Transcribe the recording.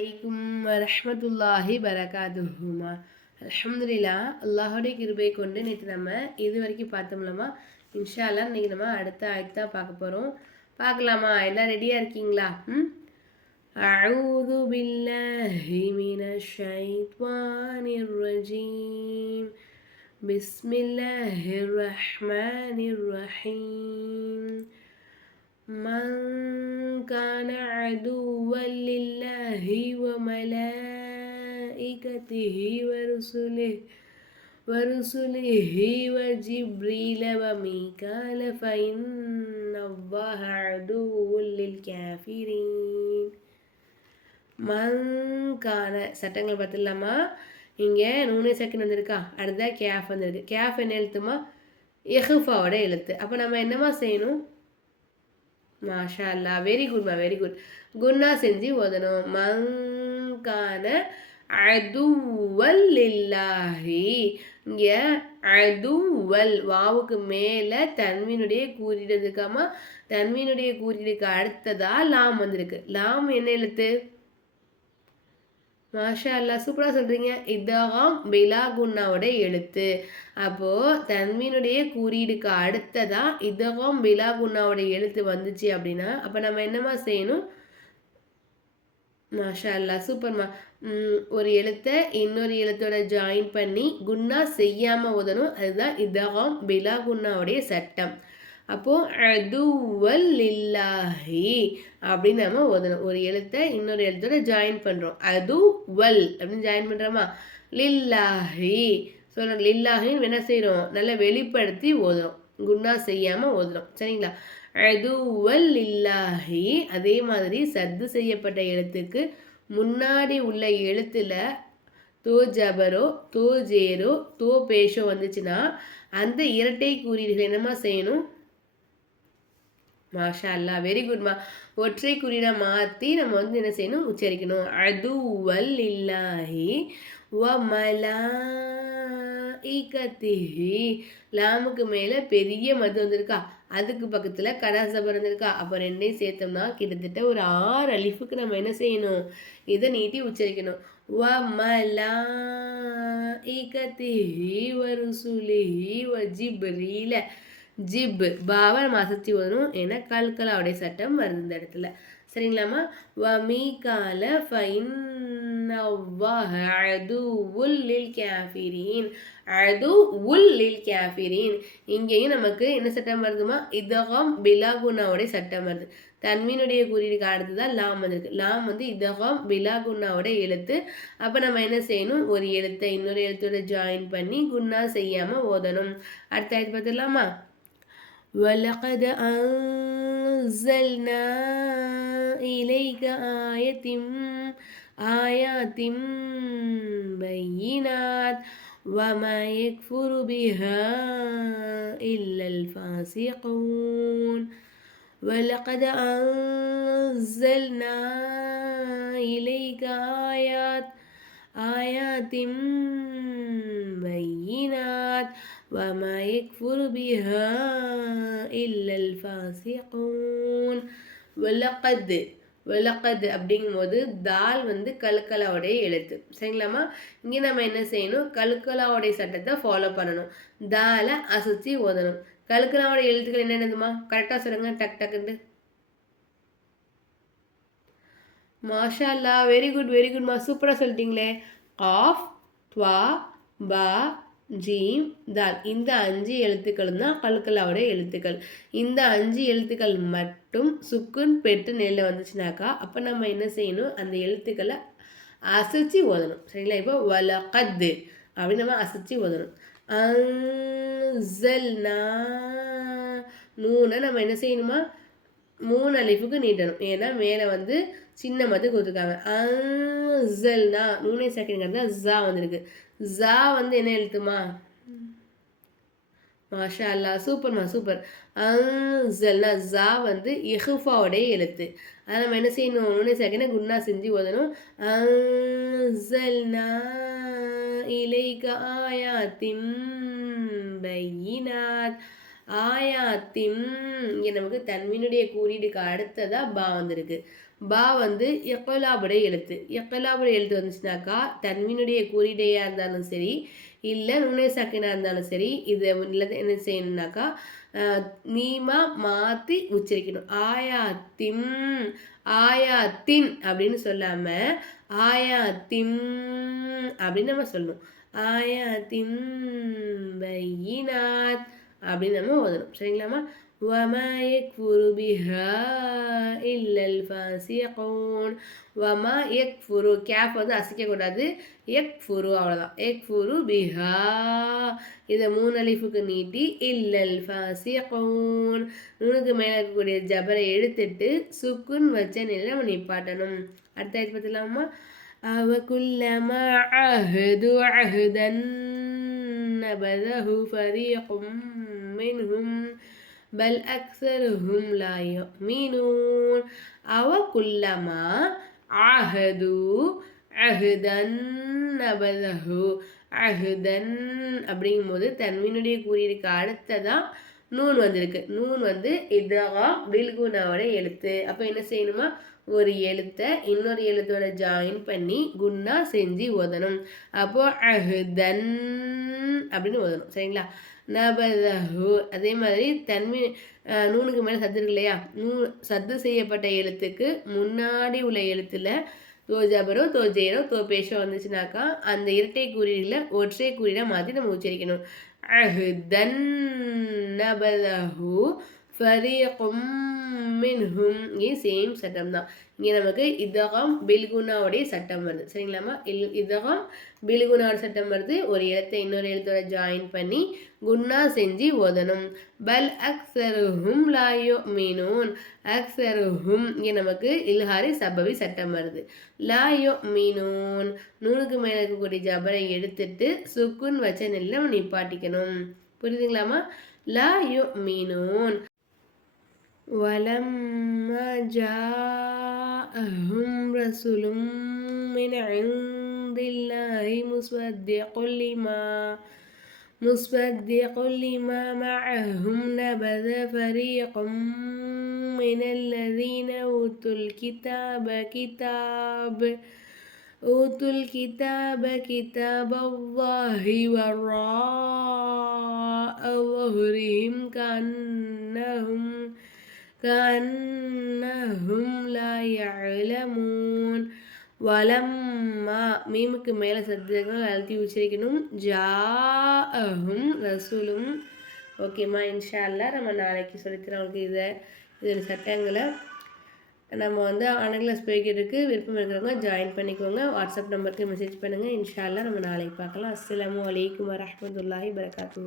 அலைக்கும் வரஹமத்துல்லாஹி பரகாதுஹுமா அல்ஹம்துலில்லா அல்லாஹோடைய கிருபை கொண்டு நேற்று நம்ம இது வரைக்கும் பார்த்தோம்லமா இன்ஷா அல்லா இன்னைக்கு நம்ம அடுத்த ஆயத்து தான் பார்க்க போகிறோம் பார்க்கலாமா எல்லாம் ரெடியாக இருக்கீங்களா ம் أعوذ بالله من الشيطان الرجيم بسم الله الرحمن الرحيم من كان عدوا لله وملائكته ورسله ورسله وجبريل وميكال فإن الله عدو للكافرين من كان சட்டங்கள் பார்த்துடலாமா இங்கே நூனே செகண்ட் வந்திருக்கா அடுத்த கேஃப் வந்திருக்கு கேஃப் என்ன எழுத்துமா எஹுஃபாவோட எழுத்து அப்போ நம்ம என்னமா செய்யணும் மாஷா அல்லா வெரி குட்மா வெரி குட் குன்னா செஞ்சு ஓதணும். மங்கான அதுவல் இல்லாஹி இங்கே அதுவல் வாவுக்கு மேலே தன்வினுடைய கூறிடுறதுக்காம தன்வினுடைய கூறிடுக்கு அடுத்ததாக லாம் வந்திருக்கு. லாம் என்ன எழுத்து? மாஷா அல்லா சூப்பராக சொல்கிறீங்க இதாம் பிலா குன்னாவோட எழுத்து. அப்போது தன்மீனுடைய குறியீடுக்கு அடுத்ததாக இதகம் பிலா குன்னாவோட எழுத்து வந்துச்சு அப்படின்னா அப்போ நம்ம என்னமா செய்யணும்? மாஷா அல்லா சூப்பர்மா ஒரு எழுத்தை இன்னொரு எழுத்தோட ஜாயின் பண்ணி குன்னா செய்யாமல் உதணும் அதுதான் இதகம் பிலா குன்னாவுடைய சட்டம். அப்போது அதுவல் இல்லாஹி அப்படின்னு நம்ம ஓதணும். ஒரு எழுத்தை இன்னொரு எழுத்தோட ஜாயின் பண்ணுறோம் அது வல் அப்படின்னு ஜாயின் பண்ணுறோமா லில்லாஹி சொல்கிறோம் லில்லாஹின்னு என்ன செய்கிறோம் நல்லா வெளிப்படுத்தி ஓதுறோம். குன்னா செய்யாமல் ஓதுறோம். சரிங்களா? அதுவல் இல்லாஹி அதே மாதிரி சத்து செய்யப்பட்ட எழுத்துக்கு முன்னாடி உள்ள எழுத்தில் தோ ஜபரோ தோ ஜேரோ தோ பேஷோ வந்துச்சுன்னா அந்த இரட்டை குறியீடுகள் என்னமா செய்யணும்? மாஷா அல்லா வெரி குட்மா ஒற்றை குறியீடாக மாற்றி நம்ம வந்து என்ன செய்யணும்? உச்சரிக்கணும். அதுவல் இல்லாஹி வ மலாஇகத்திஹி லாமுக்கு மேலே பெரிய மது வந்திருக்கா? அதுக்கு பக்கத்தில் கடாசபர் இருந்திருக்கா அப்போ ரெண்டையும் சேர்த்தோம்னா கிட்டத்தட்ட ஒரு ஆறு அலிஃபுக்கு நம்ம என்ன செய்யணும்? இதை நீட்டி உச்சரிக்கணும். வ மலாஇகத்திஹி வ ருசுலிஹி வ ஜிப்ரீல ஜிப் பாவை நம்ம வரும் ஏன்னா கல்கலாவுடைய சட்டம் வருது இந்த இடத்துல. சரிங்களாம்மா? வமி கால ஃபைன் கேஃபிரீன் கேஃபிரீன் இங்கேயும் நமக்கு என்ன சட்டம் வருதுமா இதகம் பிலாகுனாவுடைய சட்டம் வருது. தன்மீனுடைய குறியீடுக்கு அடுத்து தான் லாம் வந்திருக்கு. லாம் வந்து இதகம் பிலாகுன்னாவோட எழுத்து. அப்போ நம்ம என்ன செய்யணும்? ஒரு எழுத்தை இன்னொரு எழுத்தோட ஜாயின் பண்ணி குன்னா செய்யாமல் ஓதணும். அடுத்த ஆயிரத்தி பார்த்துடலாமா? ولقد أنزلنا إليك آية آيات بينات وما يكفر بها إلا الفاسقون. ولقد أنزلنا إليك آيات آيات بينات وما يكفر بها إلا الفاسقون ولقد விளக்கது அப்படிங்கும்போது தால் வந்து கல்கலாவுடைய எழுத்து சரிங்களாம்மா இங்கே நம்ம என்ன செய்யணும் கல்கலாவுடைய சட்டத்தை ஃபாலோ பண்ணணும் தாலை அசைச்சி ஓதணும் கல்கலாவுடைய எழுத்துக்கள் என்னென்னதுமா கரெக்டாக சொல்லுங்க டக் டக்குன்ட்டு மாஷா அல்லா வெரி குட் வெரி குட்மா சூப்பராக சொல்லிட்டீங்களே ஆஃப் துவா பா ஜீம் தால் இந்த அஞ்சு எழுத்துக்களும் தான் கல்கலாவுடைய எழுத்துக்கள். இந்த அஞ்சு எழுத்துக்கள் மட்டும் சுக்குன் பெற்று நெல்ல வந்துச்சுனாக்கா அப்போ நம்ம என்ன செய்யணும்? அந்த எழுத்துக்களை அசைச்சு ஓதணும். சரிங்களா? இப்போ வலகத்து அப்படின்னு நம்ம அசைச்சு ஓதணும். அல்னா நூனை நம்ம என்ன செய்யணுமா? மூணு அழிப்புக்கு நீட்டணும். ஏன்னா மேலே வந்து சின்ன மது கொடுத்துருக்காங்க. அல்னா மூணே செகண்ட் ஜா வந்திருக்கு. ஜா வந்து என்ன எழுத்துமா? மாஷா அல்லா சூப்பர்மா சூப்பர் அல்னா ஜா வந்து இஹுஃபாவுடைய எழுத்து. அதை நம்ம என்ன செய்யணும்? ஒன்று செகண்ட் குன்னா செஞ்சு ஓதணும். அல்னா இலைக ஆயாத்தின் பையினாத். ஆயாத்திம் இங்கே நமக்கு தன்மீனுடைய குறியீடுக்கு அடுத்ததாக பா வந்திருக்கு. பா வந்து எக்கலாபுடைய எழுத்து. எக்கலாபுடைய எழுத்து வந்துச்சுனாக்கா தன்மீனுடைய குறியீடையாக இருந்தாலும் சரி இல்லை நுண்ணை சாக்கினாக இருந்தாலும் சரி இது என்ன செய்யணும்னாக்கா நீமா மாற்றி உச்சரிக்கணும். ஆயாத்திம் ஆயாத்தின் அப்படின்னு சொல்லாமல் ஆயாத்திம் அப்படின்னு நம்ம சொல்லணும். ஆயாத்தின் பையினா அப்படின்னு நம்ம ஓதணும் சரிங்களாமா وما يكفر بها إلا الفاسقون وما يكفر கேப் வந்து அசைக்கக்கூடாது எக்ஃபுரு அவ்வளோதான் எக்ஃபுரு பிஹா இதை மூணு அலிஃபுக்கு நீட்டி இல்லல் ஃபாசிகூன் நூனுக்கு மேலே இருக்கக்கூடிய ஜபரை எடுத்துட்டு சுக்குன் வச்ச நிலையில் நம்ம நிப்பாட்டணும் அடுத்த ஆயிடுச்சு பார்த்துலாமா أوكلما عهدوا عهدا نبذه فريق منهم بل أكثرهم لا يؤمنون أوكلما عهدوا عهدا نبذه அஹுதன் அப்படிங்கும்போது தன்மீனுடைய குறியீடுக்கு அடுத்ததான் நூன் வந்திருக்கு நூன் வந்து இதான் பில்குனாவோட எழுத்து அப்போ என்ன செய்யணுமா ஒரு எழுத்தை இன்னொரு எழுத்தோட ஜாயின் பண்ணி குன்னா செஞ்சு ஓதணும். அப்போ அஹுதன் அப்படின்னு ஓதணும். சரிங்களா? நபதஹு. அதே மாதிரி தன்மை நூனுக்கு மேலே சத்து இருக்கு இல்லையா? நூ சத்து செய்யப்பட்ட எழுத்துக்கு முன்னாடி உள்ள எழுத்தில் தோஜாபரோ தோஜையரோ தோபேஷோ வந்துச்சுனாக்கா அந்த இரட்டை குறியில் ஒற்றை குறியில் மாற்றி நம்ம உச்சரிக்கணும். அஹுதன் நபதஹு. ஃபரீகும் மின்ஹும் இங்கே சேம் சட்டம் தான் இங்கே நமக்கு இதகம் பில்குனாவுடைய சட்டம் வருது. சரிங்களாமா இல் இதகம் பில்குனாவோட சட்டம் வருது. ஒரு எழுத்தை இன்னொரு எழுத்தோட ஜாயின் பண்ணி குன்னா செஞ்சு ஓதணும். பல் அக்சருஹும் லாயோ மீனூன் அக்சருஹும் இங்கே நமக்கு இல்ஹாரி சபவி சட்டம் வருது. லாயோ மீனூன் நூனுக்கு மேலே இருக்கக்கூடிய ஜபரை எடுத்துட்டு சுக்குன் வச்ச நெல்லை நிப்பாட்டிக்கணும். புரியுதுங்களாமா லா யோ மீனூன் ولما جاءهم رسول من عند الله مصدق لما مصدق لما معهم نبذ فريق من الذين أوتوا الكتاب كتاب أوتوا الكتاب كتاب الله وراء ظهرهم كأنهم கன்னஹும் லா யலமூன் வலம்மா மீமுக்கு மேலே சத்துக்கள் அழுத்தி உச்சரிக்கணும் ஜாஹும் ரசூலும் ஓகேம்மா இன்ஷா அல்லா நம்ம நாளைக்கு சொல்லித்தரோம் அவங்களுக்கு இதை இதில் சட்டங்களை. நம்ம வந்து ஆன்லைன் கிளாஸ் போய்க்கிறதுக்கு விருப்பம் இருக்கிறவங்க ஜாயின் பண்ணிக்கோங்க. வாட்ஸ்அப் நம்பருக்கு மெசேஜ் பண்ணுங்கள் இன்ஷா அல்லா நம்ம நாளைக்கு பார்க்கலாம். அஸ்லாம் வலைக்கம் வரமத்துல்லாஹி வரகாத்து